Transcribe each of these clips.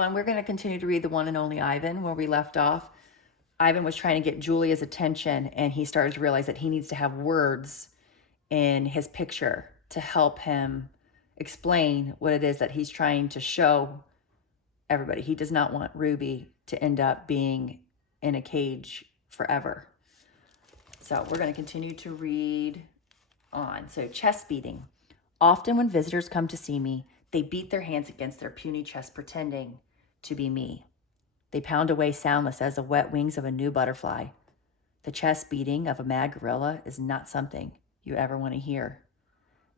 And we're going to continue to read The One and Only Ivan where we left off. Ivan was trying to get Julia's attention, and he started to realize that he needs to have words in his picture to help him explain what it is that he's trying to show everybody. He does not want Ruby to end up being in a cage forever. So we're going to continue to read on. So, chest beating. Often when visitors come to see me, they beat their hands against their puny chest, pretending to be me. They pound away soundless as the wet wings of a new butterfly. The chest beating of a mad gorilla is not something you ever want to hear.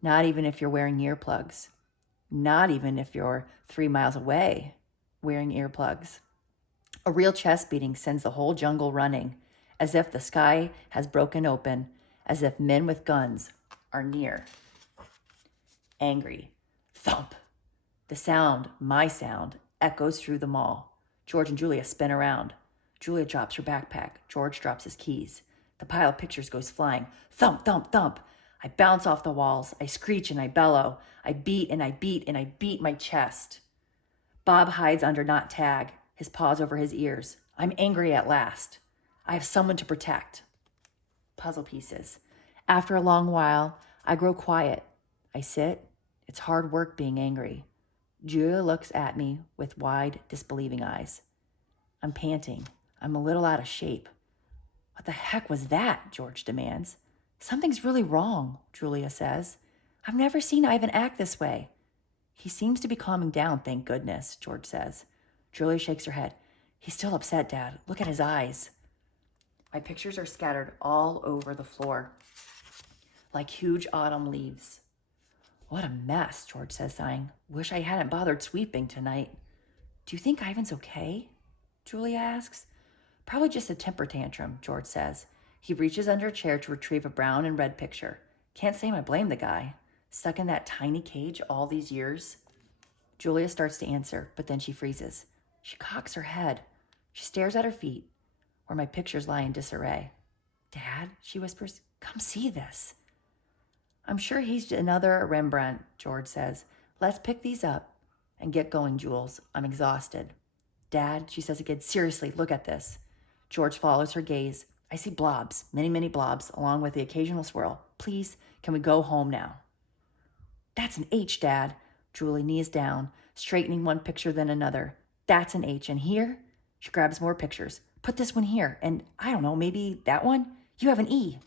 Not even if you're wearing earplugs. Not even if you're 3 miles away wearing earplugs. A real chest beating sends the whole jungle running, as if the sky has broken open, as if men with guns are near. Angry. Thump. The sound, my sound, echoes through the mall. George and Julia spin around. Julia drops her backpack. George drops his keys. The pile of pictures goes flying. Thump, thump, thump. I bounce off the walls. I screech and I bellow. I beat and I beat and I beat my chest. Bob hides under not tag, his paws over his ears. I'm angry at last. I have someone to protect. Puzzle pieces. After a long while, I grow quiet. I sit. It's hard work being angry. Julia looks at me with wide, disbelieving eyes. I'm panting. I'm a little out of shape. What the heck was that? George demands. Something's really wrong, Julia says. I've never seen Ivan act this way. He seems to be calming down, thank goodness, George says. Julia shakes her head. He's still upset, Dad. Look at his eyes. My pictures are scattered all over the floor, like huge autumn leaves. What a mess, George says, sighing. Wish I hadn't bothered sweeping tonight. Do you think Ivan's okay? Julia asks. Probably just a temper tantrum, George says. He reaches under a chair to retrieve a brown and red picture. Can't say I blame the guy. Stuck in that tiny cage all these years. Julia starts to answer, but then she freezes. She cocks her head. She stares at her feet, where my pictures lie in disarray. Dad, she whispers, come see this. I'm sure he's another Rembrandt, George says. Let's pick these up and get going, Jules. I'm exhausted. Dad, she says again, seriously, look at this. George follows her gaze. I see blobs, many, many blobs, along with the occasional swirl. Please, can we go home now? That's an H, Dad. Julie knees down, straightening one picture then another. That's an H. And here? She grabs more pictures. Put this one here. And I don't know, maybe that one? You have an E.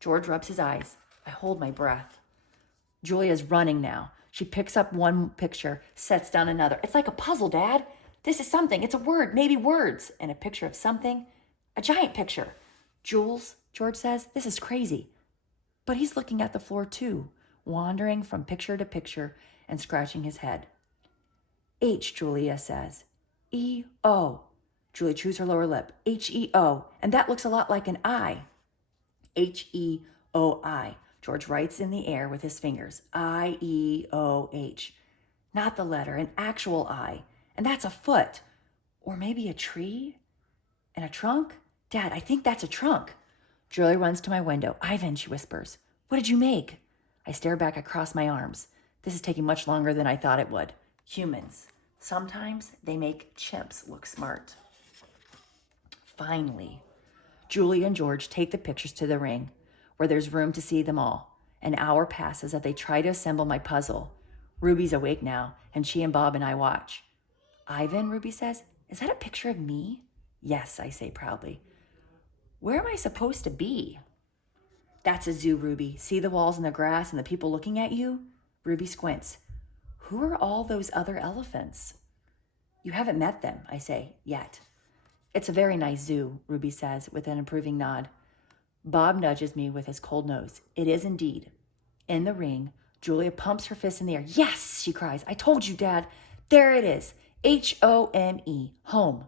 George rubs his eyes. I hold my breath. Julia's running now. She picks up one picture, sets down another. It's like a puzzle, Dad. This is something. It's a word, maybe words. And a picture of something. A giant picture. Jules, George says, this is crazy. But he's looking at the floor too, wandering from picture to picture and scratching his head. H, Julia says. E-O. Julia chews her lower lip. H-E-O. And that looks a lot like an I. H-E-O-I. George writes in the air with his fingers. I-E-O-H. Not the letter, an actual I. And that's a foot. Or maybe a tree? And a trunk? Dad, I think that's a trunk. Julia runs to my window. Ivan, she whispers. What did you make? I stare back across my arms. This is taking much longer than I thought it would. Humans. Sometimes they make chimps look smart. Finally, Julie and George take the pictures to the ring, where there's room to see them all. An hour passes as they try to assemble my puzzle. Ruby's awake now, and she and Bob and I watch. Ivan, Ruby says, is that a picture of me? Yes, I say proudly. Where am I supposed to be? That's a zoo, Ruby. See the walls and the grass and the people looking at you? Ruby squints. Who are all those other elephants? You haven't met them, I say, yet. It's a very nice zoo, Ruby says with an approving nod. Bob nudges me with his cold nose. It is indeed. In the ring, Julia pumps her fist in the air. Yes, she cries. I told you, Dad. There it is. H-O-M-E. Home.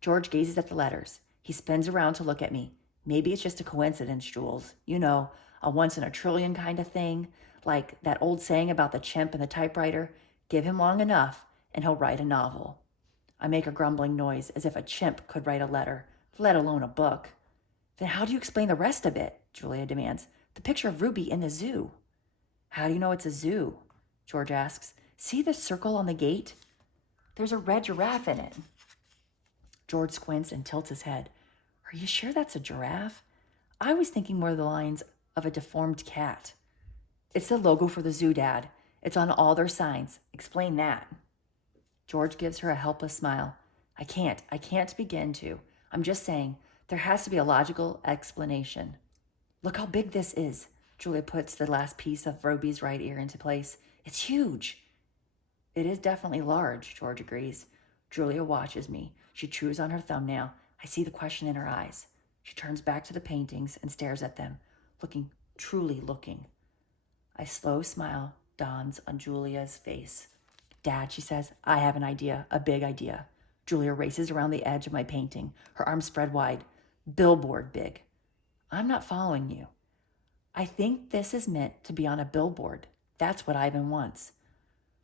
George gazes at the letters. He spins around to look at me. Maybe it's just a coincidence, Jules. You know, a once-in-a-trillion kind of thing. Like that old saying about the chimp and the typewriter. Give him long enough, and he'll write a novel. I make a grumbling noise, as if a chimp could write a letter, let alone a book. Then how do you explain the rest of it? Julia demands. The picture of Ruby in the zoo. How do you know it's a zoo? George asks. See the circle on the gate? There's a red giraffe in it. George squints and tilts his head. Are you sure that's a giraffe? I was thinking more of the lines of a deformed cat. It's the logo for the zoo, Dad. It's on all their signs. Explain that. George gives her a helpless smile. I can't begin to. I'm just saying, there has to be a logical explanation. Look how big this is. Julia puts the last piece of Ruby's right ear into place. It's huge. It is definitely large, George agrees. Julia watches me. She chews on her thumbnail. I see the question in her eyes. She turns back to the paintings and stares at them, truly looking. A slow smile dawns on Julia's face. Dad, she says, I have an idea, a big idea. Julia races around the edge of my painting, her arms spread wide. Billboard big. I'm not following you. I think this is meant to be on a billboard. That's what Ivan wants.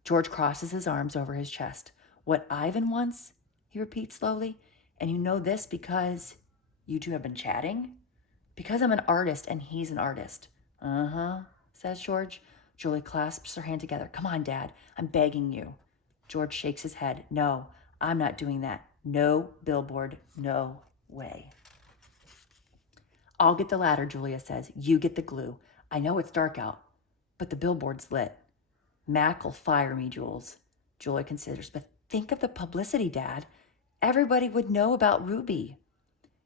George crosses his arms over his chest. What Ivan wants, he repeats slowly, and you know this because you two have been chatting? Because I'm an artist and he's an artist. Uh-huh, says George. Julie clasps her hand together. Come on, Dad, I'm begging you. George shakes his head. No, I'm not doing that. No billboard, no way. I'll get the ladder, Julia says. You get the glue. I know it's dark out, but the billboard's lit. Mac will fire me, Jules. Julia considers, but think of the publicity, Dad. Everybody would know about Ruby.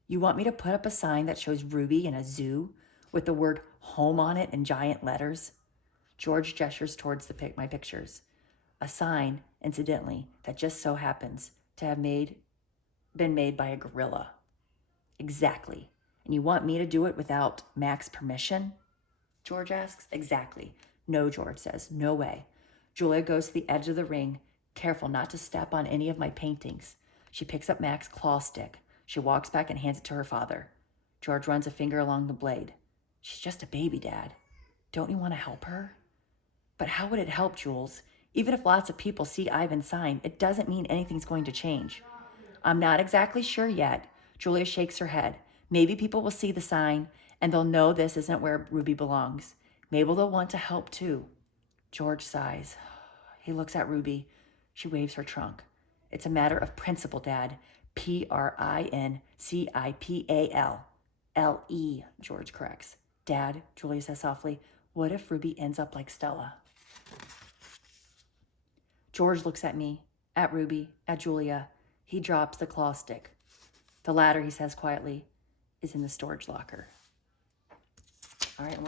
You want me to put up a sign that shows Ruby in a zoo with the word home on it in giant letters? George gestures towards my pictures. A sign, incidentally, that just so happens to have been made by a gorilla. Exactly. And you want me to do it without Mac's permission? George asks. Exactly. No, George says. No way. Julia goes to the edge of the ring, careful not to step on any of my paintings. She picks up Mac's claw stick. She walks back and hands it to her father. George runs a finger along the blade. She's just a baby, Dad. Don't you want to help her? But how would it help, Jules? Even if lots of people see Ivan's sign, it doesn't mean anything's going to change. I'm not exactly sure yet. Julia shakes her head. Maybe people will see the sign and they'll know this isn't where Ruby belongs. Maybe they'll want to help too. George sighs. He looks at Ruby. She waves her trunk. It's a matter of principle, Dad. Principal. L-E, George corrects. Dad, Julia says softly, what if Ruby ends up like Stella? George looks at me, at Ruby, at Julia. He drops the claw stick. The ladder, he says quietly, is in the storage locker. All right, and we're